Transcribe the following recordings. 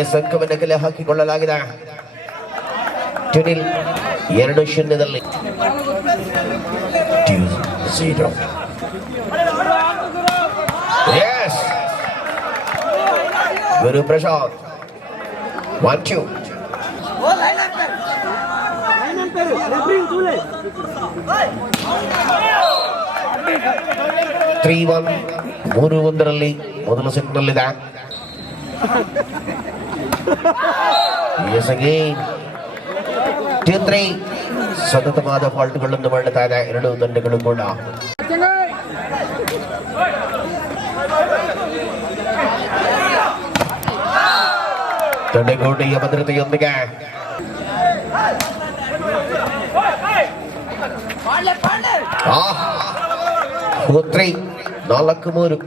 S ಅಂಕವನ್ನು ಕಲೆ ಹಾಕಿಕೊಳ್ಳಲಾಗಿದೆ. 2-0 ಎಸ್ ಗುರು ಪ್ರಸಾದ್ 1-2 3-1 3-1 ಮೊದಲ ಸೆಟ್ನಲ್ಲಿದೆ. ಎಸ್ ಅಗೇನ್ 2-3 ಸತತವಾದ ಫಾಲ್ಟ್ಗಳನ್ನು ಮಾಡುತ್ತಾ ಇದೆ ಎರಡೂ ತಂಡಗಳು ಕೂಡ. ತಡೆಗೋಡೆಯ ಭದ್ರತೆಯೊಂದಿಗೆ 4-3 4-3 4-4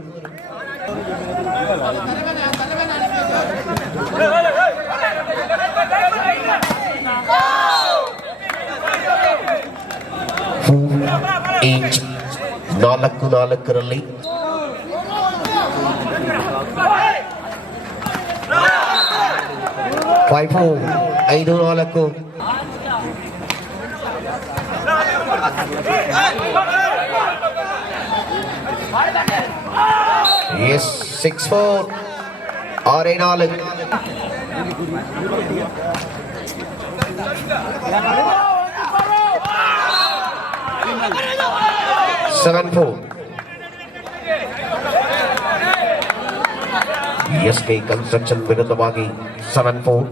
5-4 5-4 Yes 6-4 6-4 7-4 SK Construction ವಿರುದ್ಧವಾಗಿ 7-4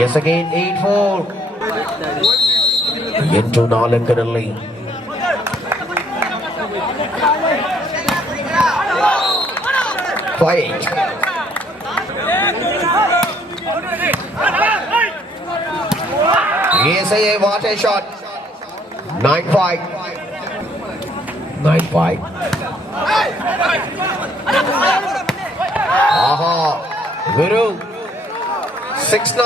Yes again 8-4 8-4 Fight Yes what a shot 9-5 Aha Guru 6-9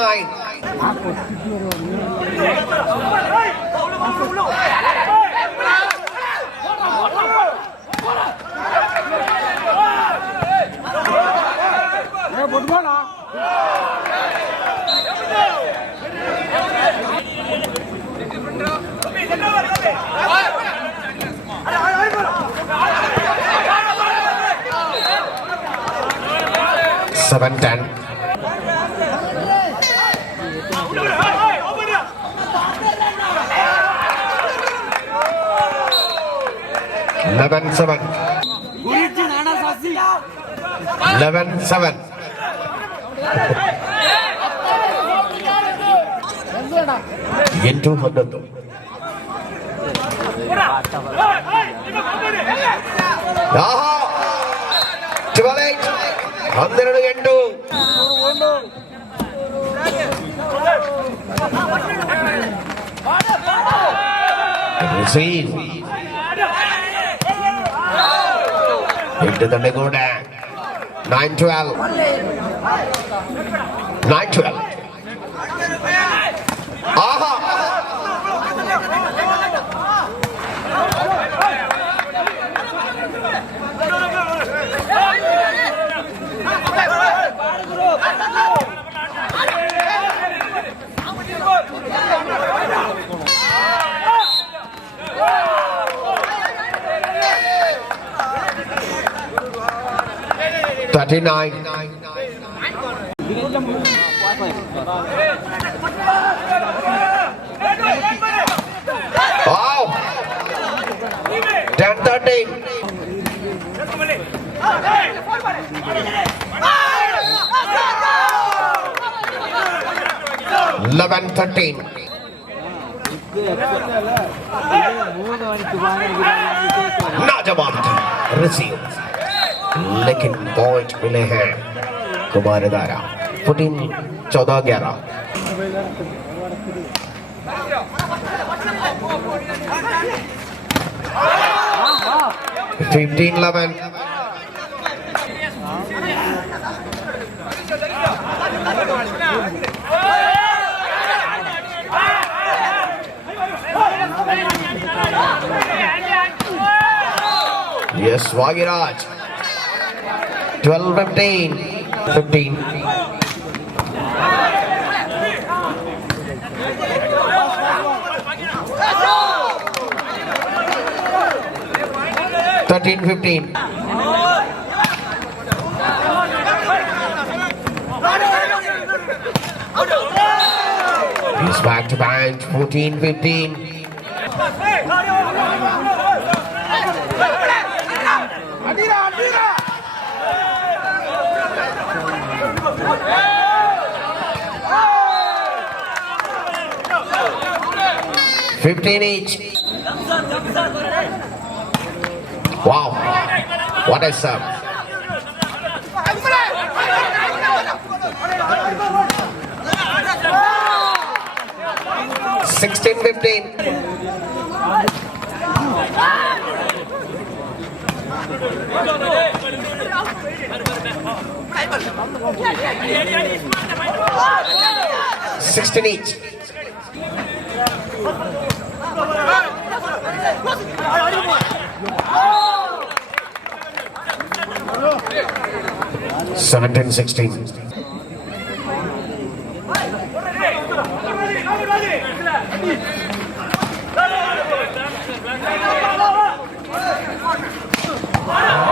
7-10 11-7 11-7 8-11 12-8 12-8 receive into the Negoda 9-12 9-12 Aha 39 Wow 10-13 11-13 ना जवाब रिसीव लेकिन पॉइंट मिले हैं Kumar Dara 14-11 15-11 Yes, Vagiraj. 12-15. 15. Thirteen, 15. He's back to bench. 14, 15. 15 each. Wow, what a sub. 16-15. Sixteen each. 17-16.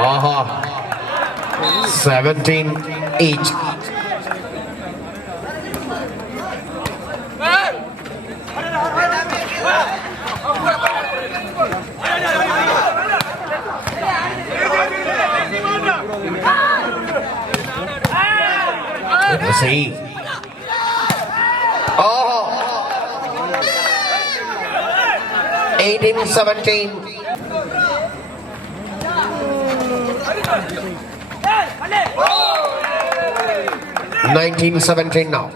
Aha. 17 each. Let's see. Oh. 18-17. 19-17 now.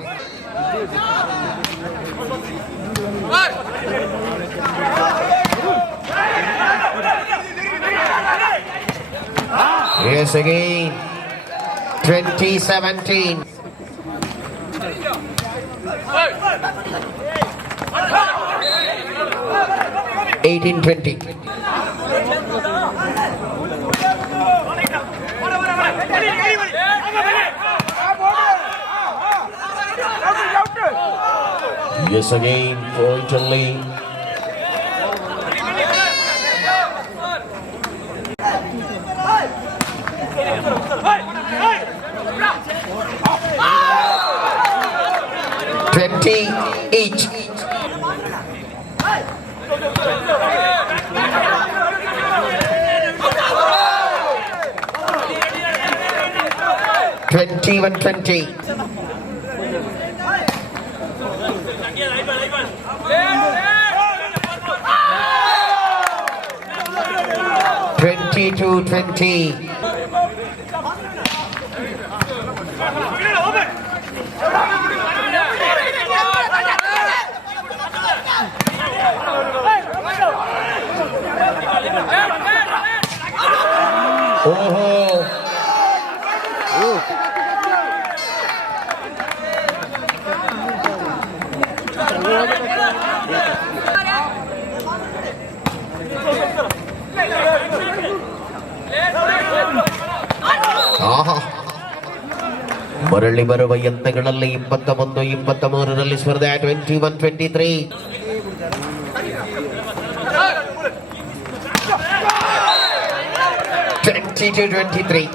Yes, again. 20-17. 18-20. 'Yes, again, point only. Each. 21-20. 22-20. Oh. ಮರಳಿ ಬರುವ ಯತ್ನಗಳಲ್ಲಿ 21-23ರಲ್ಲಿ ಸ್ಪರ್ಧೆ 21-23. 22-23.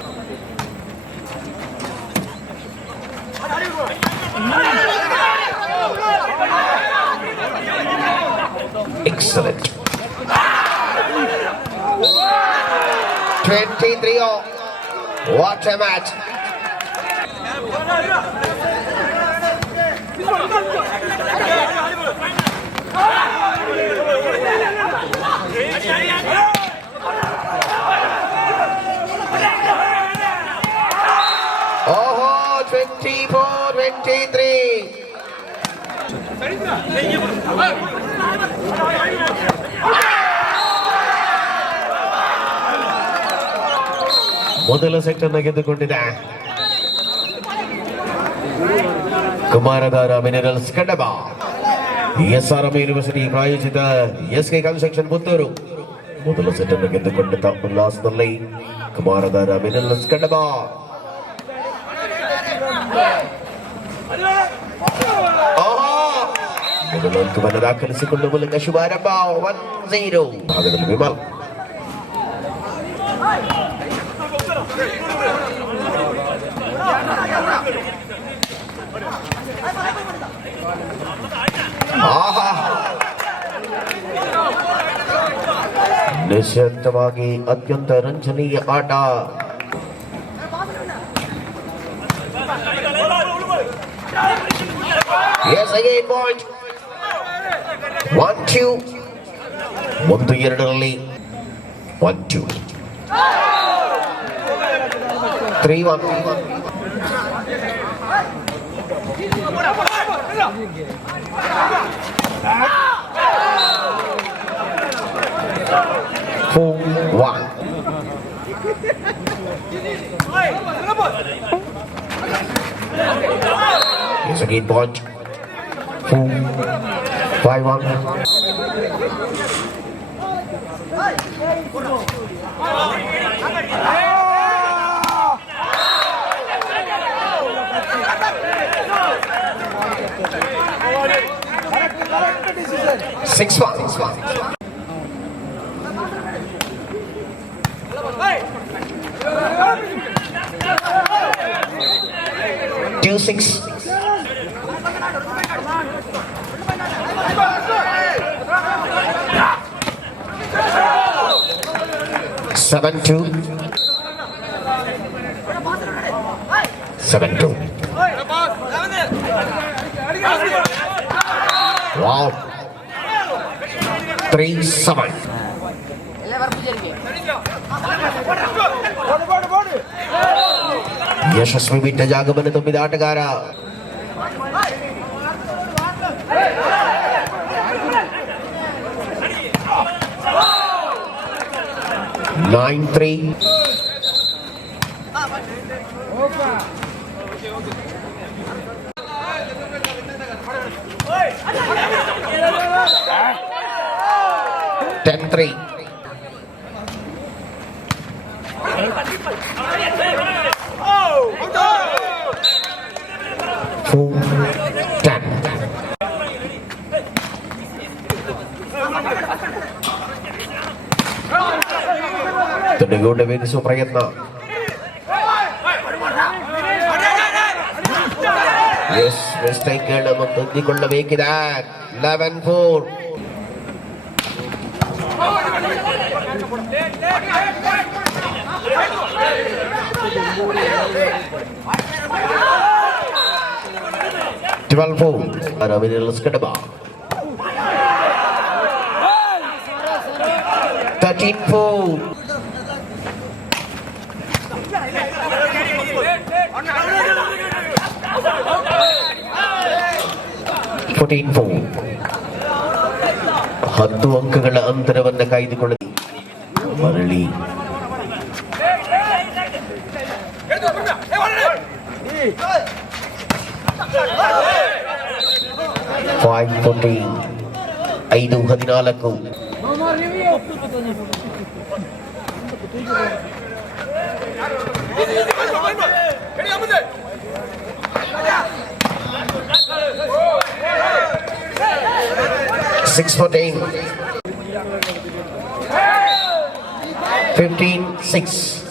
Excellent. 23-all. What a match. Oh, 24-23. ಮೊದಲ set ಅನ್ನು ಗೆದ್ದುಕೊಂಡಿದೆ. Kumaradhara minerals ಕಡಬ, SRM university ಪ್ರಾಯೋಜಿತ SK construction Puttur ಮೊದಲ set ಅನ್ನು ಗೆದ್ದುಕೊಂಡ ಉಲ್ಲಾಸದಲ್ಲಿ Kumaradhara minerals ಕಡಬ. ಮೊದಲ ಅಂಕವನ್ನು ದಾಖಲಿಸಿಕೊಂಡು ಮೂಲಕ ಶುಭಾರಂಭ. 1-0 ಭಾಗದಲ್ಲಿ ವಿಮಲ್. ನಿಶ್ಚಿತವಾಗಿ ಅತ್ಯಂತ ರಂಜನೀಯ ಆಟ. Yes, again point. 1-2. 1-2 1-2. 3-1. 4-1. Yes, again point. 5-1. 6-1. 2-6. 7-2. 7-2. Wow. 3-7. ಯಶಸ್ವಿ ಬಿಟ್ಟ ಜಾಗವನ್ನು ತುಂಬಿದ ಆಟಗಾರ. Nine three. Ten three. 4-10. Tunigunda ವೇದಿಸುವ ಪ್ರಯತ್ನ. ಎಸ್ ಮಿಸ್ಟೇಕ್ಗಳನ್ನು ತಂದಿಕೊಳ್ಳಬೇಕಿದೆ. 11-4. Ravindra Skadaba. 13-4. 14-4. 10 ಅಂಕಗಳ ಅಂತರವನ್ನು ಕಾಯ್ದುಕೊಳ್ಳಿ. ಮರಳಿ 5-14. 5-14. 6-14. 15-6.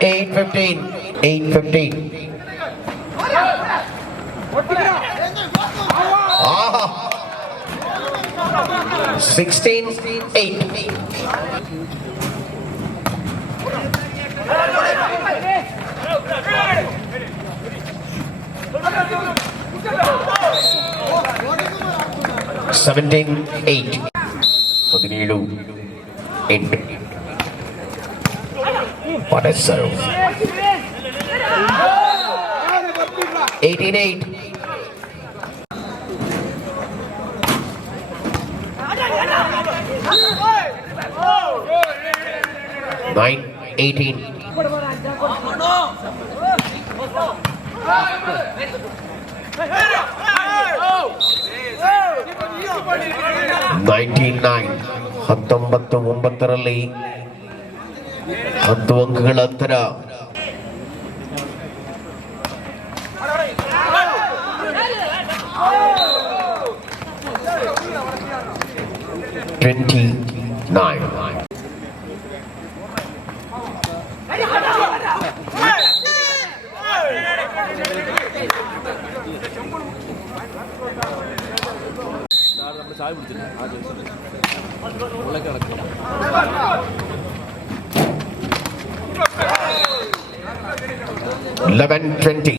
8-15. 8-15. 16-8. 17-8. 17. In. What a serve. 18-8. 9-18. 19-9. 19-9ರಲ್ಲಿ 10 ಅಂಕಗಳ ಅಂತರ. 29. ചായ കുടിച്ചില്ല ഉള്ളൊക്കെ കിടക്കും 11-20.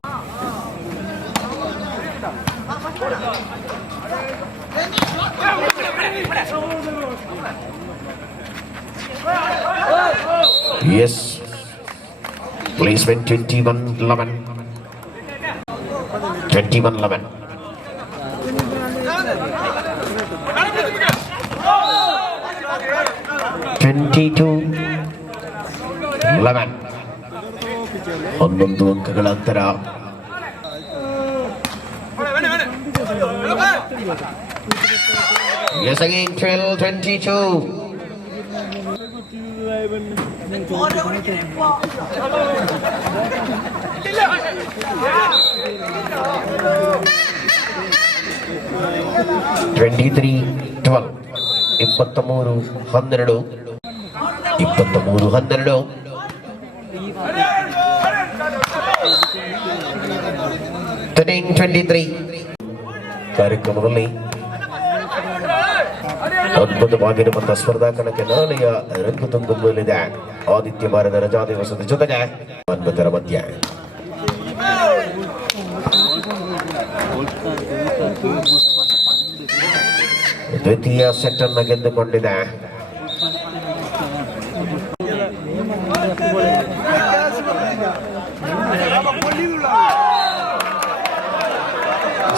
Yes. Placement 21-11. 21-11. 22-11. 11 ಅಂಕಗಳ ಅಂತರ. Yes, again 12-22. 23-12. 23-12. 23-12. 13-23. ಕಾರ್ಯಕ್ರಮದಲ್ಲಿ ಅದ್ಭುತವಾಗಿರುವಂತಹ ಸ್ಪರ್ಧಾ ಕಣಕ್ಕೆ ನಾಳೆಯ ರಂಗು ತುಂಬಲಿದೆ. ಆದಿತ್ಯ ವಾರದ ರಜಾ ದಿವಸದ ಜೊತೆಗೆ ಅದ್ಭುತರ ಮಧ್ಯ ದ್ವಿತೀಯ ಸೆಟ್ ಅನ್ನು ಗೆದ್ದುಕೊಂಡಿದೆ.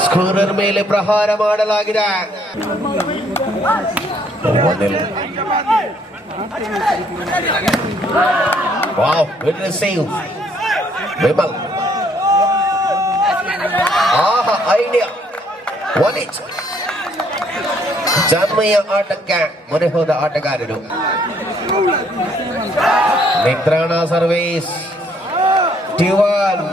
ಸ್ಕೋರರ್ ಮೇಲೆ ಪ್ರಹಾರ ಮಾಡಲಾಗಿದೆ. Wow, good receive. Vimal. Idea. Won it. ಜನ್ಮಯ ಆಟಕ್ಕೆ ಮೊರೆ ಹೋದ ಆಟಗಾರರು. ಮಿತ್ರಾಣ ಸರ್ವಿಸ್. ಟಿವನ್.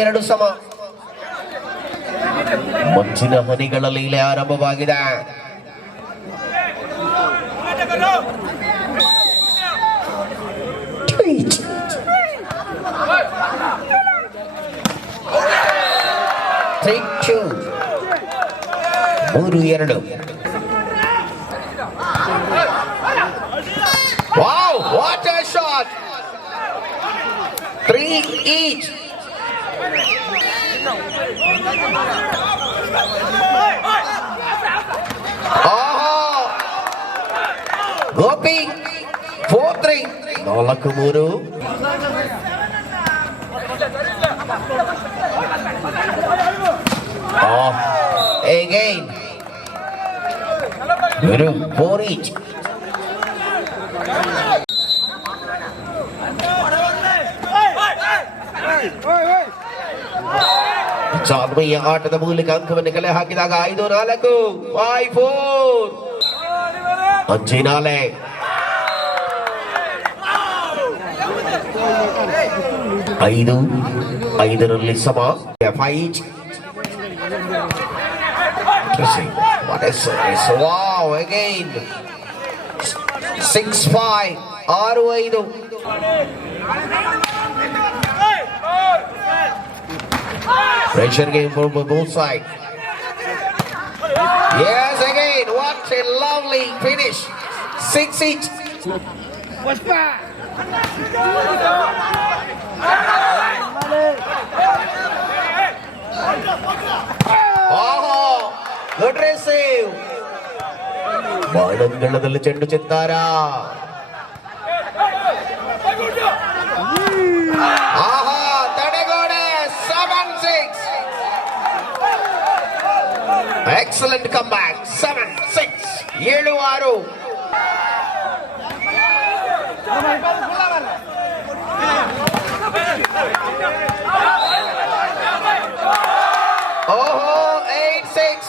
ಎರಡು ಸಮ. ಮಂಚಿನ ಹನಿಗಳ ಲೀಲೆ ಆರಂಭವಾಗಿದೆ. ಮೂರು ಎರಡು. Wow, what a shot! 3 each. Gopi 4-3. 4-3. Again. 4 each. ಚಾಲ್ಮೆಯ ಆಟದ ಮೂಲಕ ಅಂಕವನ್ನು ಕಲೆ ಹಾಕಿದಾಗ 5-4. 5-4. ಅಂಚಿನಾಲೆ 5-5 ಸಮ. 5 What a service. Wow, again 6-5. 6-5. Pressure game for both sides. Yes, again. What a lovely finish. 6 each. ಬಾಣಂಗಳದಲ್ಲಿ ಚೆಂಡು ಚಿತ್ತಾರ. ಆಹಾ, ತಡೆಗೋಡೆ. 7-6. Excellent come back. 7-6. 7-6. ಓಹೋ, 8-6.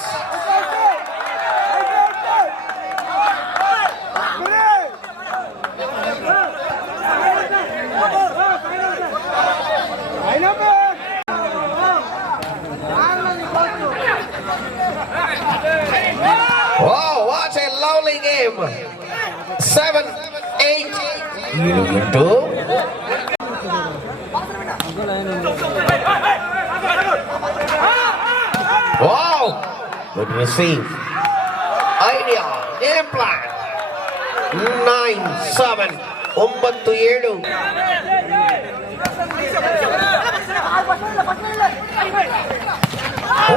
Wow, what a lovely game. 7-8. 7-8. Wow, good receive. Idea, game plan. 9-7. 9-7.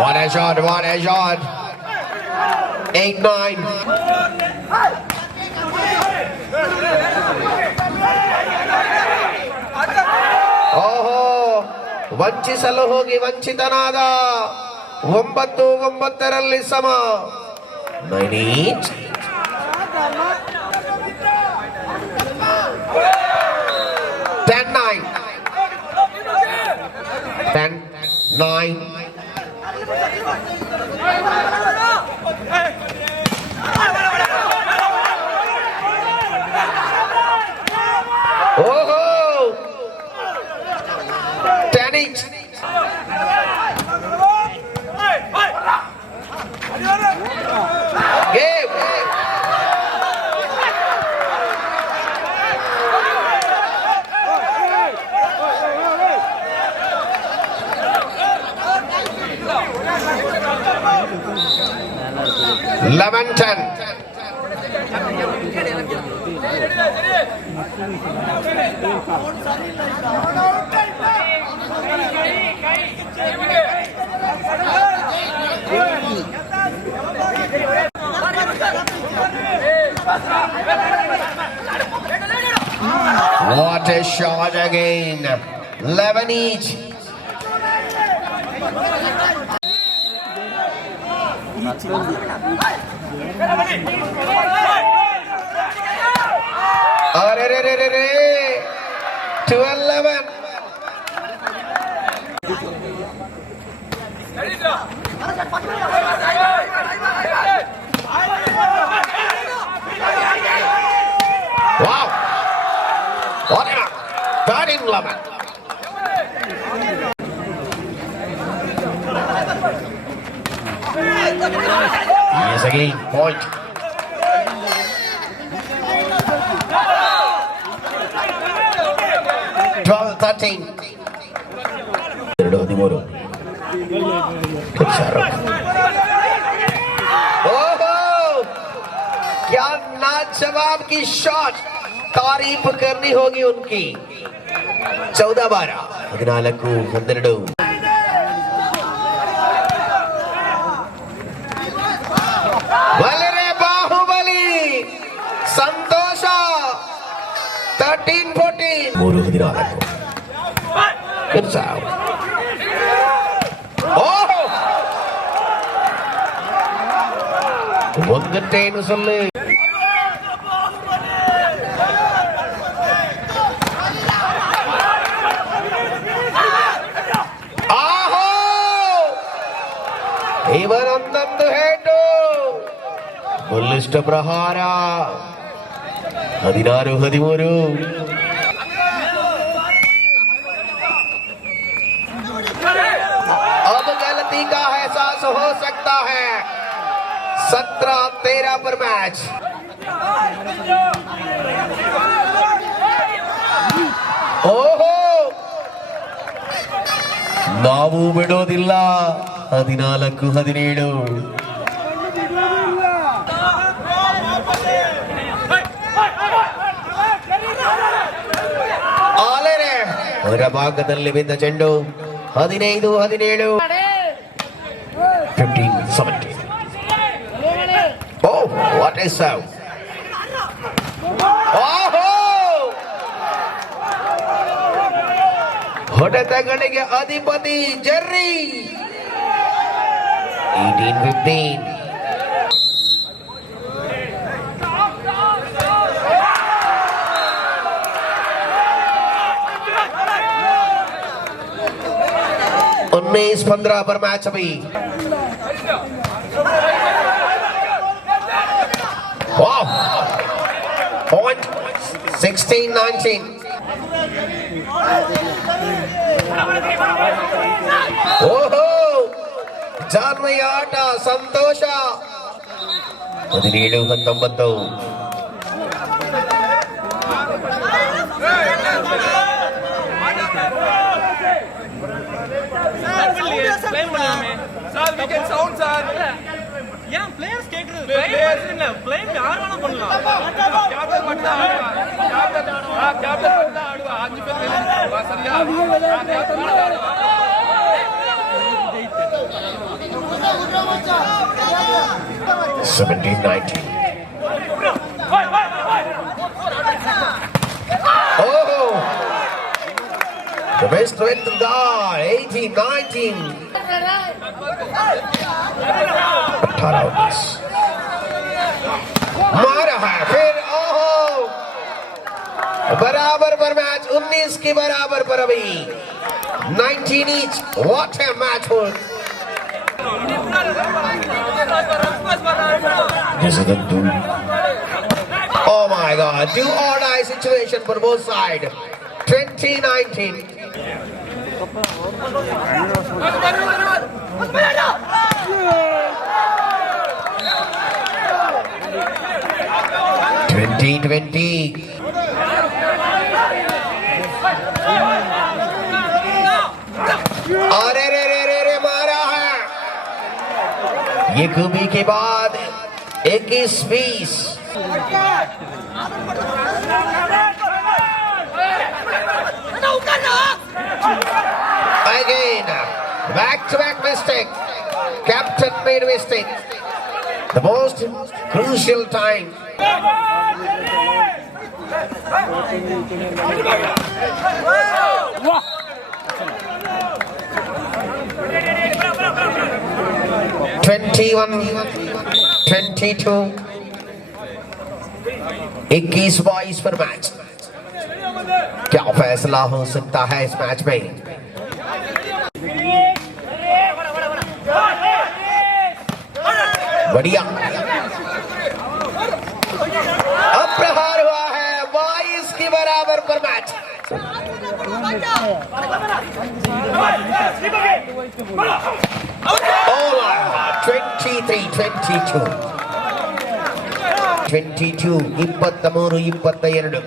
What a shot, what a shot. 8-9. ಓಹೋ, ವಂಚಿಸಲು ಹೋಗಿ ವಂಚಿತನಾದ. 9-9 ಸಮ. 9-8. $10-9. 10-9. ಓಹೋ, 10-8. Game. $11-10. What a shot again. 11 each. Arre, 12-11. Wow. Whatever. 13-11. Yes, again. Point. $12-13. 2-13. ओहो, क्या लाजवाब की shot. तारीफ करनी होगी उनकी. 14-12. 14-12. ಬಲರೆ ಬಾಹುಬಲಿ ಸಂತೋಷ. 13-14. 3-14. Good sound. Oh! ಒಂದು ಟೆನ್ನಿಸಲ್ಲಿ ಆಹೋ, ಇವರೊಂದೊಂದು ಹೇಟು. ಬಲಿಷ್ಠ ಪ್ರಹಾರ. 16-13. अब गलती का एहसास हो सकता है. 17-13 पर मैच. ಓಹೋ, ನಾವು ಬಿಡೋದಿಲ್ಲ. 14-17. ಆಲೆರೆ ಹೊರ ಭಾಗದಲ್ಲಿ ಬಿದ್ದ ಚೆಂಡು. 15-17. 15-17. Oh, what a is out. ಹೊಡೆತಗಳಿಗೆ ಅಧಿಪತಿ ಜೆರ್ರಿ. 18-15. उन्नीस 15 पर मैच अभी. Wow. Point 16-19. ಓಹೋ ಜಾನ್ಮಯ ಆಟ ಸಂತೋಷ. 17-19. players playing yaar vana pannalam captain matta captain aduva 5 per சரியா 17-19. Oh, the best went to die. 18-19. 18 outs. मारा है फिर. ओहो बराबर पर मैच 19 के बराबर पर अभी 19 each. What a match was. This is the two. Oh my God, do or die situation for both sides. 20-19. अरे रे रे रे रे मारा है. ये कमी के बाद 21-20. Again, back-to-back mistake. Captain made a mistake. The most crucial time. Twenty-one, 22, 21-22 पर मैच. क्या फैसला हो सकता है इस मैच में? बढ़िया. अब प्रहार हुआ है 22 के बराबर पर match. Oh my God, 23-22. 22, 23-22.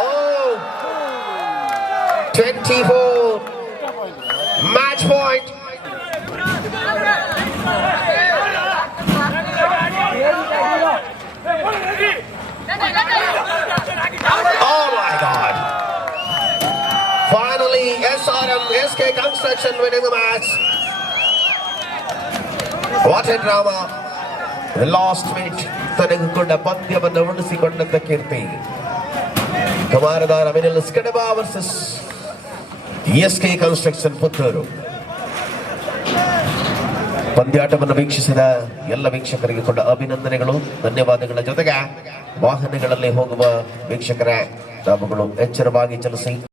Oh, 24. Match point. Oh my God. Finally, SRM SK Construction winning the match. What a drama. The last minute. ತಡೆದುಕೊಂಡ ಪಂದ್ಯವನ್ನು ಉಳಿಸಿಕೊಂಡಂತ ಕೀರ್ತಿ. ಕಮಾರದಾರ ಮಿನಲ್ಸ್ ಕಡಬ ವರ್ಸಸ್ SK ಕನ್ಸ್ಟ್ರಕ್ಷನ್ ಪುತ್ತೂರು. ಪಂದ್ಯಾಟವನ್ನು ವೀಕ್ಷಿಸಿದ ಎಲ್ಲ ವೀಕ್ಷಕರಿಗೆ ಕೂಡ ಅಭಿನಂದನೆಗಳು, ಧನ್ಯವಾದಗಳ ಜೊತೆಗೆ ವಾಹನಗಳಲ್ಲಿ ಹೋಗುವ ವೀಕ್ಷಕರೇ ತಾವುಗಳು ಎಚ್ಚರವಾಗಿ ಚಲಿಸಿ.